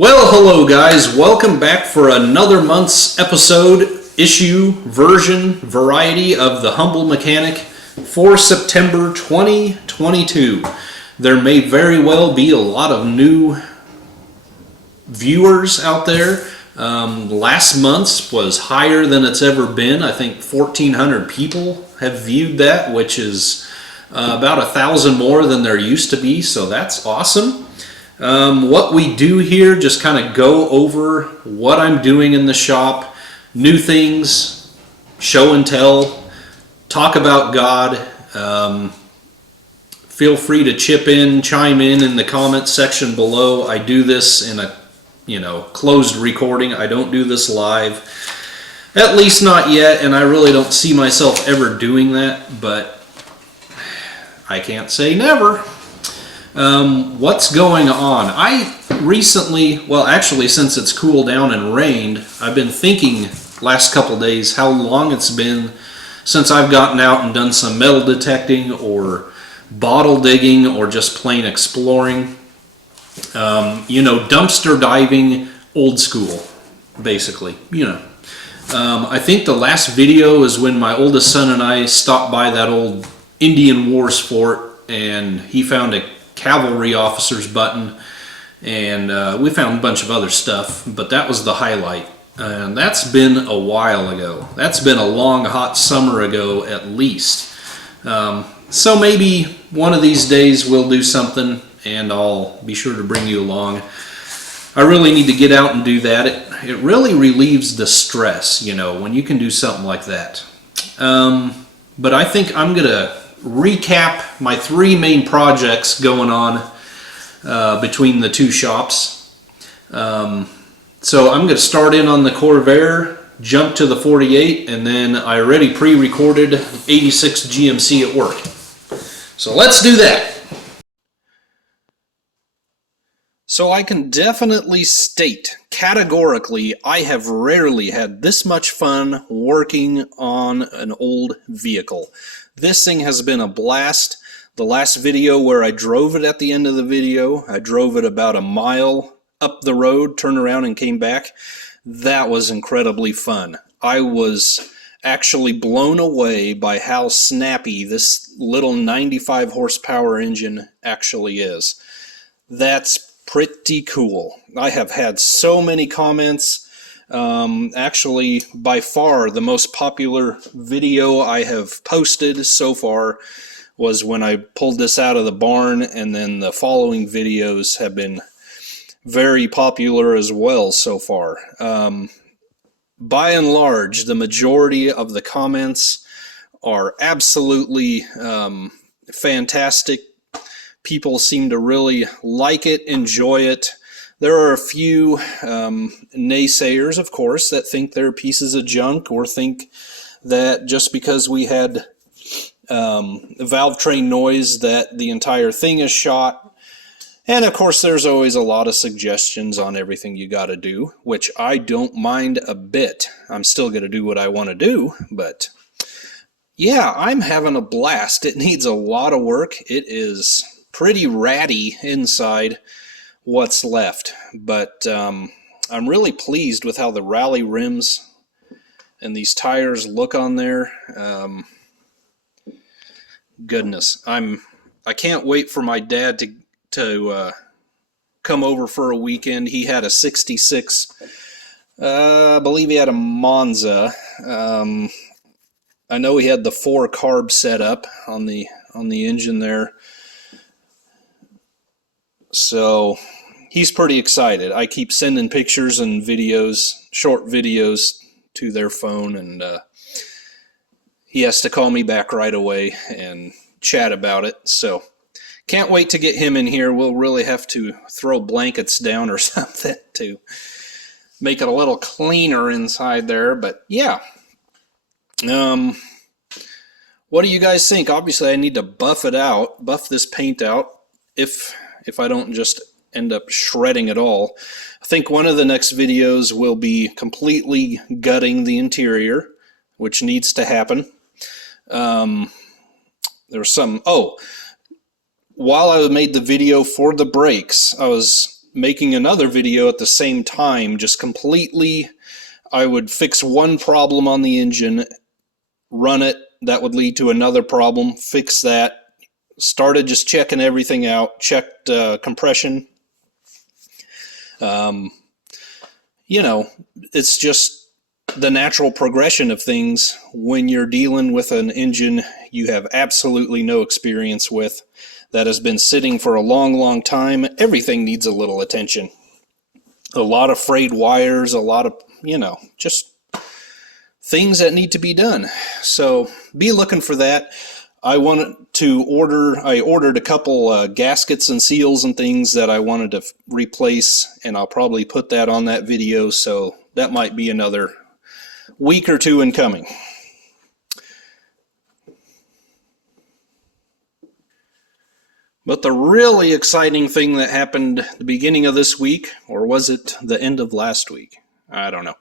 Well, hello guys. Welcome back for another month's episode, issue, version, variety of The Humble Mechanic for September 2022. There may very well be a lot of new viewers out there. Last month's was higher than it's ever been. I think 1,400 people have viewed that, which is about 1,000 more than there used to be, so that's awesome. What we do here, just kind of go over what I'm doing in the shop, new things, show and tell, talk about God. Feel free to chime in the comments section below. I do this in a closed recording. I don't do this live, at least not yet, and I really don't see myself ever doing that, but I can't say never. What's going on? I recently, well actually since it's cooled down and rained, I've been thinking last couple days how long it's been since I've gotten out and done some metal detecting or bottle digging or just plain exploring. Dumpster diving, old school, basically. I think the last video is when my oldest son and I stopped by that old Indian Wars fort, and he found a cavalry officer's button, and we found a bunch of other stuff, but that was the highlight. And that's been a while ago. That's been a long, hot summer ago at least. So maybe one of these days we'll do something, and I'll be sure to bring you along. I really need to get out and do that. It really relieves the stress, when you can do something like that. But I think I'm going to recap my three main projects going on between the two shops. So I'm going to start in on the Corvair, jump to the 48, and then I already pre-recorded 86 GMC at work. So let's do that. So I can definitely state categorically I have rarely had this much fun working on an old vehicle. This thing has been a blast. The last video where I drove it at the end of the video, I drove it about a mile up the road, turned around and came back. That was incredibly fun. I was actually blown away by how snappy this little 95 horsepower engine actually is. That's pretty cool. I have had so many comments. Actually, by far the most popular video I have posted so far was when I pulled this out of the barn, and then the following videos have been very popular as well so far. By and large, the majority of the comments are absolutely fantastic. People seem to really like it, enjoy it. There are a few naysayers, of course, that think they're pieces of junk, or think that just because we had valve train noise that the entire thing is shot. And of course there's always a lot of suggestions on everything you got to do, which I don't mind a bit. I'm still going to do what I want to do, but yeah, I'm having a blast. It needs a lot of work. It is pretty ratty inside what's left, but I'm really pleased with how the rally rims and these tires look on there. Goodness, I can't wait for my dad to come over for a weekend. He had a 66, I believe he had a Monza. I know he had the 4 carb setup on the engine there. So he's pretty excited. I keep sending pictures and videos, short videos, to their phone, and he has to call me back right away and chat about it. So can't wait to get him in here. We'll really have to throw blankets down or something to make it a little cleaner inside there. But yeah. What do you guys think? Obviously I need to buff this paint out, if I don't just end up shredding it all. I think one of the next videos will be completely gutting the interior, which needs to happen. There's some, while I made the video for the brakes, I was making another video at the same time, just completely. I would fix one problem on the engine, run it, that would lead to another problem, fix that, started just checking everything out, checked compression. You know, it's just the natural progression of things when you're dealing with an engine you have absolutely no experience with, that has been sitting for a long, long time. Everything needs a little attention. A lot of frayed wires, a lot of, you know, just things that need to be done. So be looking for that. I ordered a couple gaskets and seals and things that I wanted to replace, and I'll probably put that on that video, so that might be another week or two in coming. But the really exciting thing that happened at the beginning of this week, or was it the end of last week? I don't know.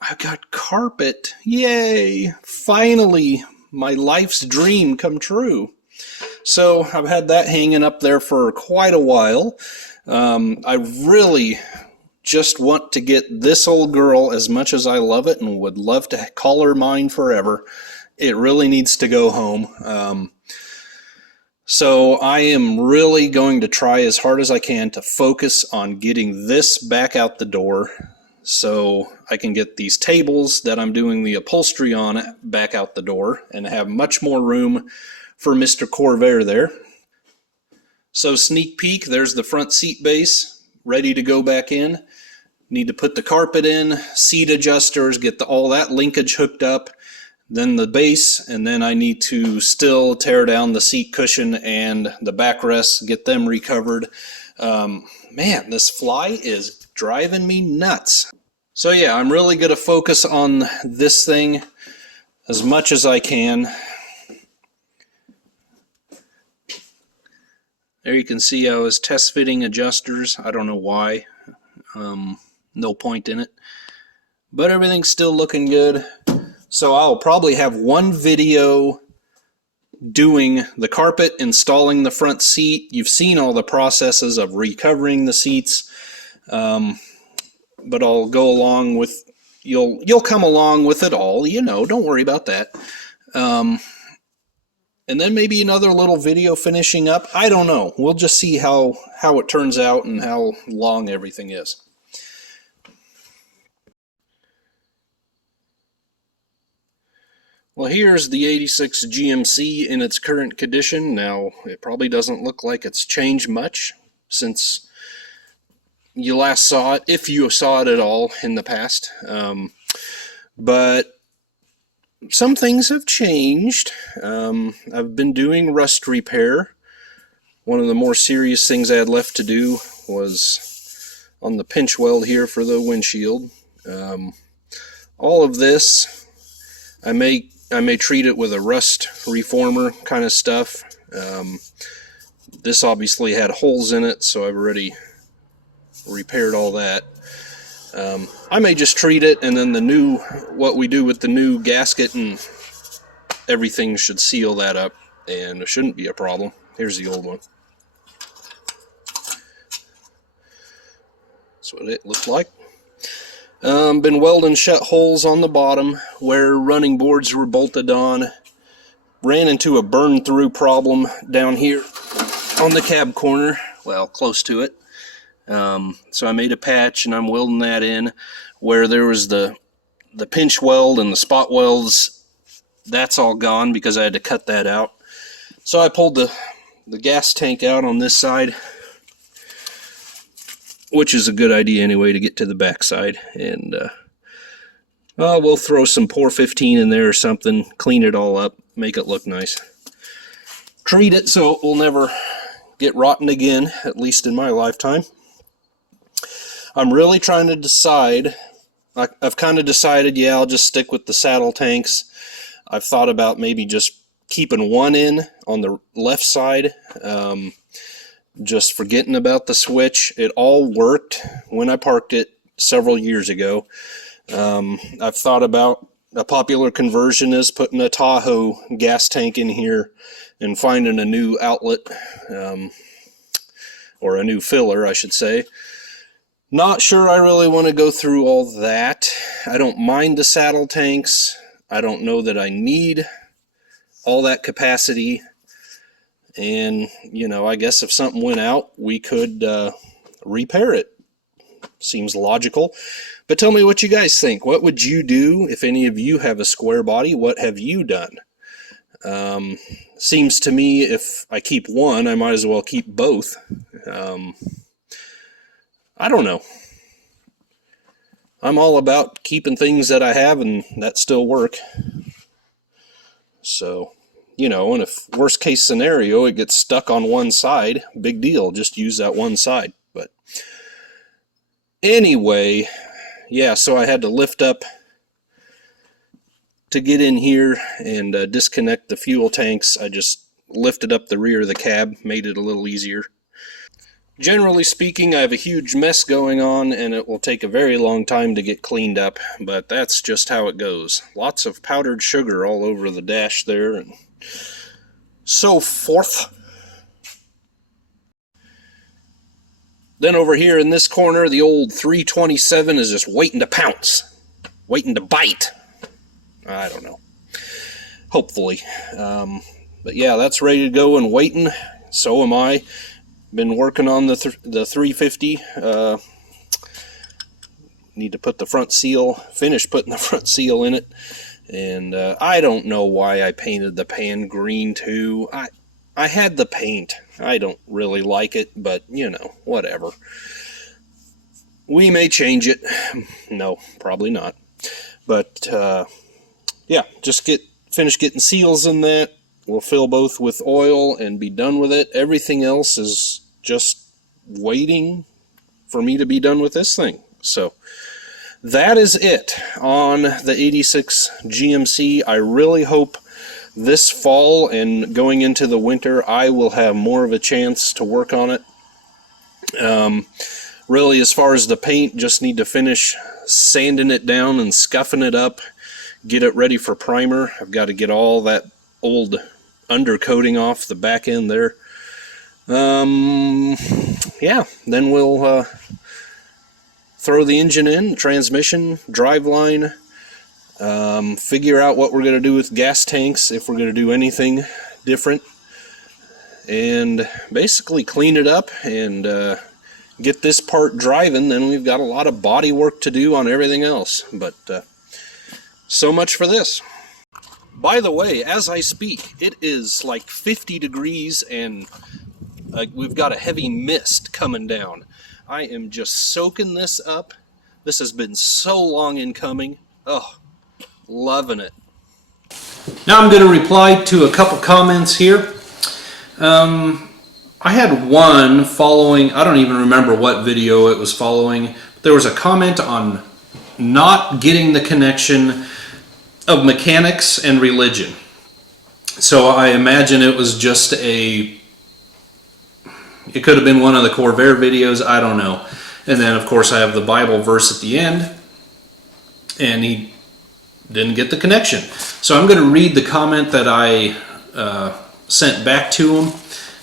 I got carpet. Yay! Finally, my life's dream come true. So I've had that hanging up there for quite a while. I really just want to get this old girl, as much as I love it and would love to call her mine forever, it really needs to go home. So I am really going to try as hard as I can to focus on getting this back out the door, so I can get these tables that I'm doing the upholstery on back out the door and have much more room for Mr. Corvair there. So sneak peek, there's the front seat base ready to go back in. Need to put the carpet in, seat adjusters, get all that linkage hooked up, then the base, and then I need to still tear down the seat cushion and the backrests, get them recovered. Man, this fly is driving me nuts. So yeah, I'm really going to focus on this thing as much as I can. There you can see I was test fitting adjusters. I don't know why. No point in it. But everything's still looking good. So I'll probably have one video doing the carpet, installing the front seat. You've seen all the processes of recovering the seats. But I'll go along with, you'll come along with it all, you know, don't worry about that. And then maybe another little video finishing up. I don't know. We'll just see how it turns out and how long everything is. Well, here's the 86 GMC in its current condition. Now, it probably doesn't look like it's changed much since you last saw it, if you saw it at all in the past. But some things have changed. I've been doing rust repair. One of the more serious things I had left to do was on the pinch weld here for the windshield. All of this, I may treat it with a rust reformer kind of stuff. This obviously had holes in it, so I've already repaired all that. I may just treat it, and then what we do with the new gasket and everything should seal that up, and it shouldn't be a problem. Here's the old one. That's what it looked like. Been welding shut holes on the bottom where running boards were bolted on. Ran into a burn through problem down here on the cab corner, well, close to it. So I made a patch and I'm welding that in. Where there was the pinch weld and the spot welds, that's all gone because I had to cut that out. So I pulled the gas tank out on this side, which is a good idea anyway to get to the back side. And we'll throw some POR-15 in there or something, clean it all up, make it look nice. Treat it so it will never get rotten again, at least in my lifetime. I'm really trying to decide. I've kind of decided, yeah, I'll just stick with the saddle tanks. I've thought about maybe just keeping one in on the left side, just forgetting about the switch. It all worked when I parked it several years ago. I've thought about a popular conversion is putting a Tahoe gas tank in here and finding a new outlet. or a new filler, I should say. Not sure I really want to go through all that. I don't mind the saddle tanks. I don't know that I need all that capacity. And, you know, I guess if something went out, we could repair it. Seems logical. But tell me what you guys think. What would you do if any of you have a square body? What have you done? Seems to me if I keep one, I might as well keep both. I don't know. I'm all about keeping things that I have and that still work. So, you know, and if worst case scenario, it gets stuck on one side, big deal. Just use that one side. But anyway, yeah, so I had to lift up to get in here and disconnect the fuel tanks. I just lifted up the rear of the cab, made it a little easier. Generally speaking, I have a huge mess going on, and it will take a very long time to get cleaned up, but that's just how it goes. Lots of powdered sugar all over the dash there, and so forth. Then over here in this corner, the old 327 is just waiting to pounce, waiting to bite. I don't know. Hopefully. But yeah, that's ready to go and waiting. So am I. Been working on the 350. Need to put the front seal, finish putting the front seal in it. And I don't know why I painted the pan green too. I had the paint. I don't really like it, but you know, whatever. We may change it. No, probably not. But yeah, just finish getting seals in that. We'll fill both with oil and be done with it. Everything else is just waiting for me to be done with this thing. So that is it on the 86 GMC. I really hope this fall and going into the winter I will have more of a chance to work on it. Really, as far as the paint, just need to finish sanding it down and scuffing it up, get it ready for primer. I've got to get all that old undercoating off the back end there. Yeah, then we'll throw the engine in, transmission, driveline, figure out what we're going to do with gas tanks, if we're going to do anything different, and basically clean it up and get this part driving. Then we've got a lot of body work to do on everything else. But so much for this. By the way, as I speak, it is like 50 degrees and we've got a heavy mist coming down. I am just soaking this up. This has been so long in coming. Oh, loving it. Now I'm going to reply to a couple comments here. I had one following, I don't even remember what video it was following. There was a comment on not getting the connection of mechanics and religion. So I imagine it was just it could have been one of the Corvair videos, I don't know. And then of course I have the Bible verse at the end, and he didn't get the connection. So I'm going to read the comment that I sent back to him.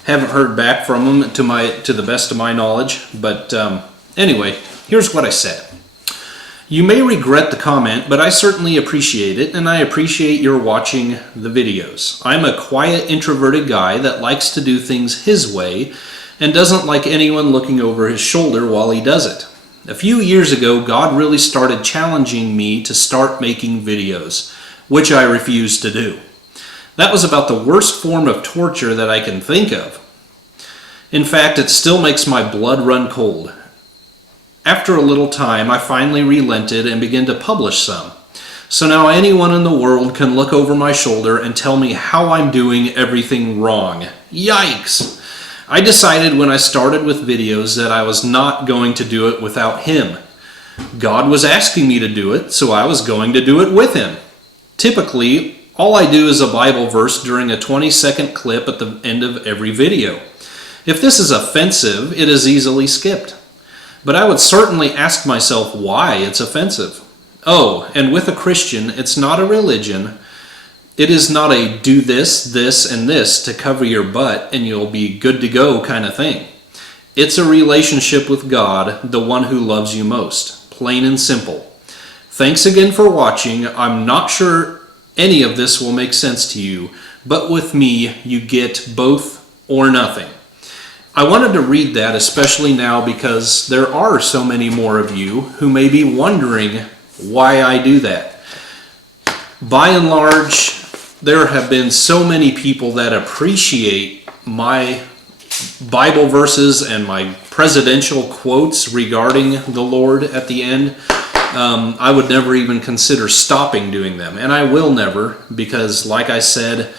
Haven't heard back from him to the best of my knowledge, but anyway, here's what I said. You may regret the comment, but I certainly appreciate it, and I appreciate your watching the videos. I'm a quiet, introverted guy that likes to do things his way and doesn't like anyone looking over his shoulder while he does it. A few years ago, God really started challenging me to start making videos, which I refused to do. That was about the worst form of torture that I can think of. In fact, it still makes my blood run cold. After a little time, I finally relented and began to publish some. So now anyone in the world can look over my shoulder and tell me how I'm doing everything wrong. Yikes! I decided when I started with videos that I was not going to do it without Him. God was asking me to do it, so I was going to do it with Him. Typically, all I do is a Bible verse during a 20-second clip at the end of every video. If this is offensive, it is easily skipped. But I would certainly ask myself why it's offensive. Oh, and with a Christian, it's not a religion. It is not a do this, this, and this to cover your butt and you'll be good to go kind of thing. It's a relationship with God, the one who loves you most. Plain and simple. Thanks again for watching. I'm not sure any of this will make sense to you, but with me, you get both or nothing. I wanted to read that, especially now because there are so many more of you who may be wondering why I do that. By and large, there have been so many people that appreciate my Bible verses and my presidential quotes regarding the Lord at the end. I would never even consider stopping doing them, and I will never, because like I said,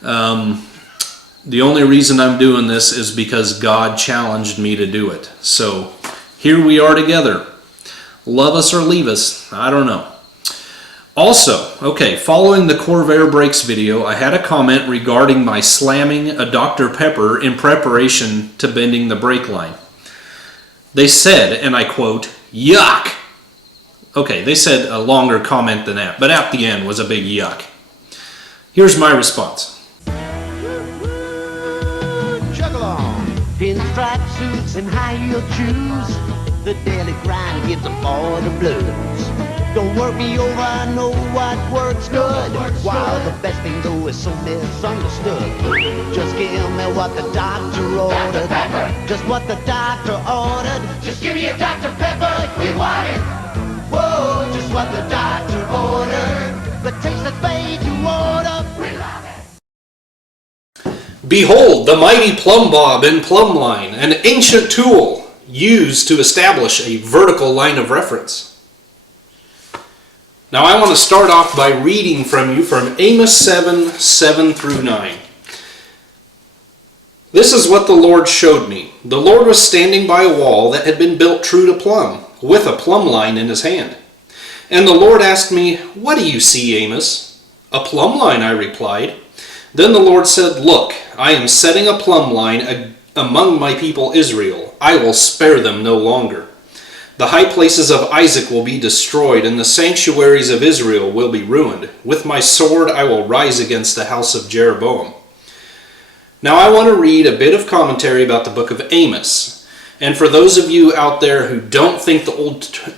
the only reason I'm doing this is because God challenged me to do it. So here we are together. Love us or leave us, I don't know. Also, okay, following the Corvair Brakes video, I had a comment regarding my slamming a Dr. Pepper in preparation to bending the brake line. They said, and I quote, "Yuck!" Okay, they said a longer comment than that, but at the end was a big yuck. Here's my response. Chug along. Pinstripe suits and high-heel shoes. The daily grind gives them all the blues. Don't work me over, I know what works good. While the best thing though is so misunderstood. Just give me what the doctor ordered. Just what the doctor ordered. Just give me a Dr. Pepper if we want it. Whoa, just what the doctor ordered. The taste that's made to order. We love it. Behold the mighty plumb bob and plumb line, an ancient tool used to establish a vertical line of reference. Now I want to start off by reading from you from Amos 7 through 9. This is what the Lord showed me. The Lord was standing by a wall that had been built true to plumb, with a plumb line in his hand. And the Lord asked me, "What do you see, Amos?" "A plumb line," I replied. Then the Lord said, "Look, I am setting a plumb line among my people Israel. I will spare them no longer. The high places of Isaac will be destroyed, and the sanctuaries of Israel will be ruined. With my sword I will rise against the house of Jeroboam." Now I want to read a bit of commentary about the book of Amos. And for those of you out there who don't think the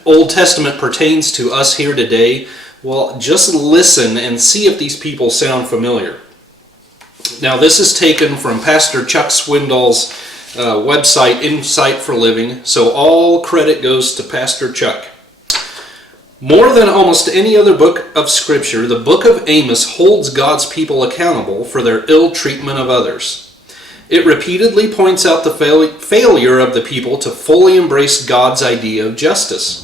Old Testament pertains to us here today, well, just listen and see if these people sound familiar. Now this is taken from Pastor Chuck Swindoll's website, Insight for Living, so all credit goes to Pastor Chuck. More than almost any other book of Scripture, the book of Amos holds God's people accountable for their ill treatment of others. It repeatedly points out the failure of the people to fully embrace God's idea of justice.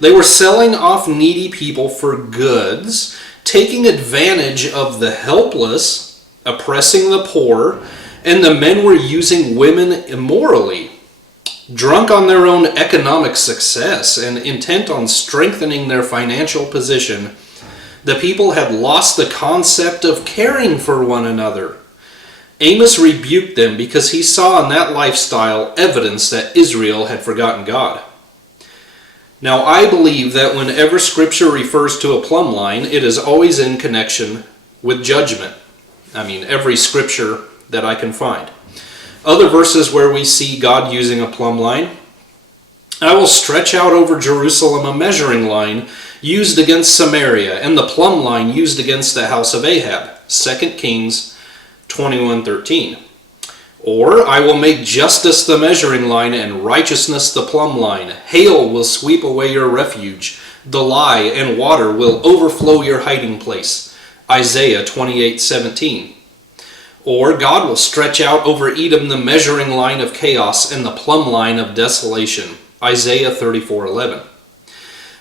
They were selling off needy people for goods, taking advantage of the helpless, oppressing the poor, and the men were using women immorally. Drunk on their own economic success and intent on strengthening their financial position, the people had lost the concept of caring for one another. Amos rebuked them because he saw in that lifestyle evidence that Israel had forgotten God. Now I believe that whenever Scripture refers to a plumb line, it is always in connection with judgment. I mean, every Scripture that I can find. Other verses where we see God using a plumb line: "I will stretch out over Jerusalem a measuring line used against Samaria, and the plumb line used against the house of Ahab." 2 Kings 21:13. Or, "I will make justice the measuring line and righteousness the plumb line. Hail will sweep away your refuge. The lie and water will overflow your hiding place." Isaiah 28:17. Or, "God will stretch out over Edom the measuring line of chaos and the plumb line of desolation." Isaiah 34:11.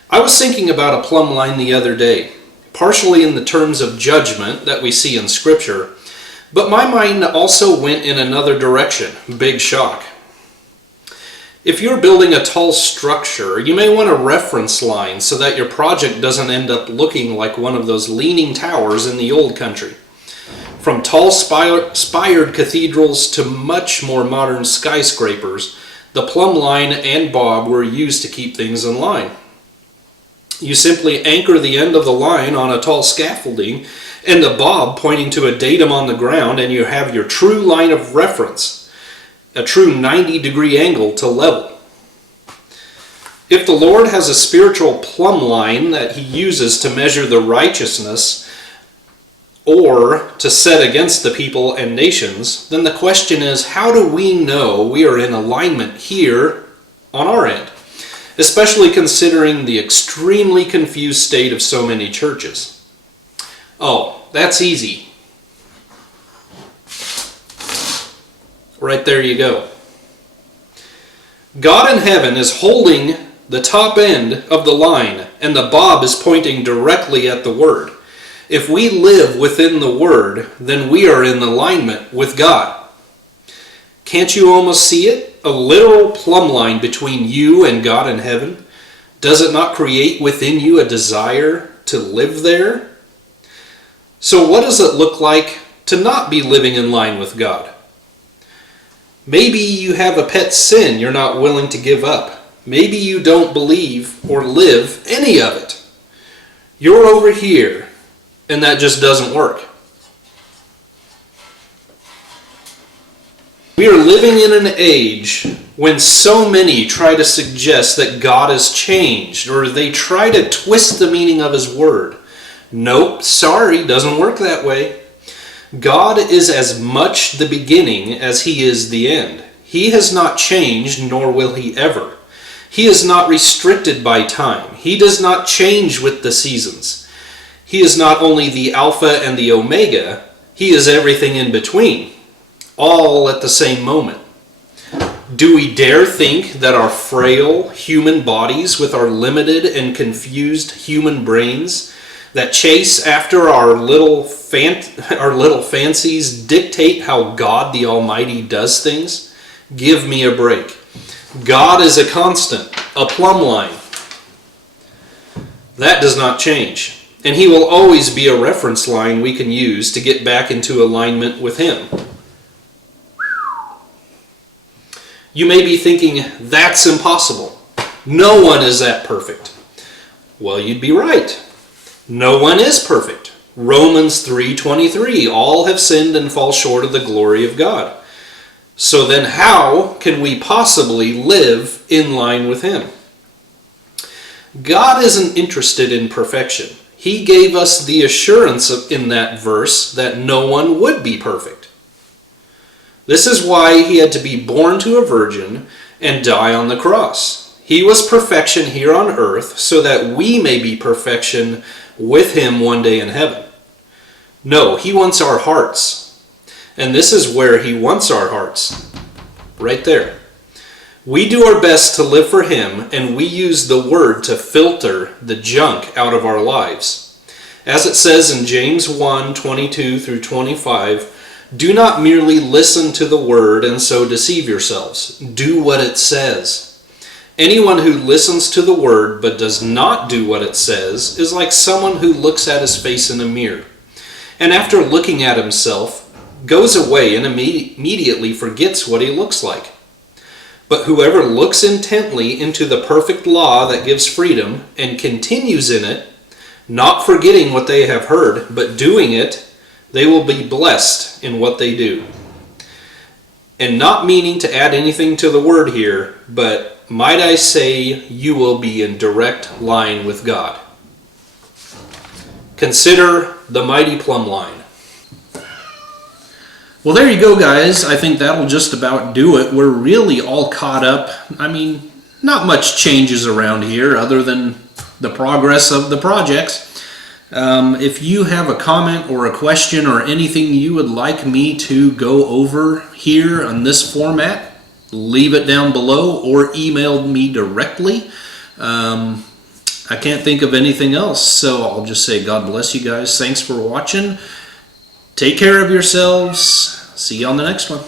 I was thinking about a plumb line the other day, partially in the terms of judgment that we see in Scripture, but my mind also went in another direction. Big shock. If you're building a tall structure, you may want a reference line so that your project doesn't end up looking like one of those leaning towers in the old country. From tall spired cathedrals to much more modern skyscrapers, the plumb line and bob were used to keep things in line. You simply anchor the end of the line on a tall scaffolding and the bob pointing to a datum on the ground, and you have your true line of reference. a true 90-degree angle to level. If the Lord has a spiritual plumb line that he uses to measure the righteousness or to set against the people and nations, then the question is, how do we know we are in alignment here on our end? Especially considering the extremely confused state of so many churches. Oh, that's easy. Right there you go. God in heaven is holding the top end of the line, and the bob is pointing directly at the Word. If we live within the Word, then we are in alignment with God. Can't you almost see it? A literal plumb line between you and God in heaven? Does it not create within you a desire to live there? So what does it look like to not be living in line with God? Maybe you have a pet sin you're not willing to give up. Maybe you don't believe or live any of it. You're over here, and that just doesn't work. We are living in an age when so many try to suggest that God has changed, or they try to twist the meaning of his word. Nope, sorry, doesn't work that way. God is as much the beginning as he is the end. He has not changed, nor will he ever. He is not restricted by time. He does not change with the seasons. He is not only the Alpha and the Omega, he is everything in between, all at the same moment. Do we dare think that our frail human bodies with our limited and confused human brains that chase after our little fancies dictate how God the Almighty does things? Give me a break. God is a constant, a plumb line. That does not change. And he will always be a reference line we can use to get back into alignment with him. You may be thinking, that's impossible. No one is that perfect. Well, you'd be right. No one is perfect. Romans 3:23, all have sinned and fall short of the glory of God. So then how can we possibly live in line with him? God isn't interested in perfection. He gave us the assurance in that verse that no one would be perfect. This is why he had to be born to a virgin and die on the cross. He was perfection here on earth so that we may be perfection with him one day in heaven. No, he wants our hearts. And this is where he wants our hearts. Right there. We do our best to live for him, and we use the word to filter the junk out of our lives. As it says in James 1:22 through 25, do not merely listen to the word and so deceive yourselves. Do what it says. Anyone who listens to the word but does not do what it says is like someone who looks at his face in a mirror, and after looking at himself, goes away and immediately forgets what he looks like. But whoever looks intently into the perfect law that gives freedom and continues in it, not forgetting what they have heard, but doing it, they will be blessed in what they do. And not meaning to add anything to the word here, but might I say you will be in direct line with God. Consider the mighty plumb line. Well, there you go, guys. I think that'll just about do it. We're really all caught up. I mean, not much changes around here other than the progress of the projects. If you have a comment or a question or anything you would like me to go over here on this format, leave it down below or email me directly. I can't think of anything else, so I'll just say God bless you guys. Thanks for watching. Take care of yourselves. See you on the next one.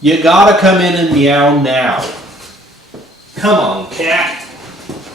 You gotta come in and meow now. Come on, cat.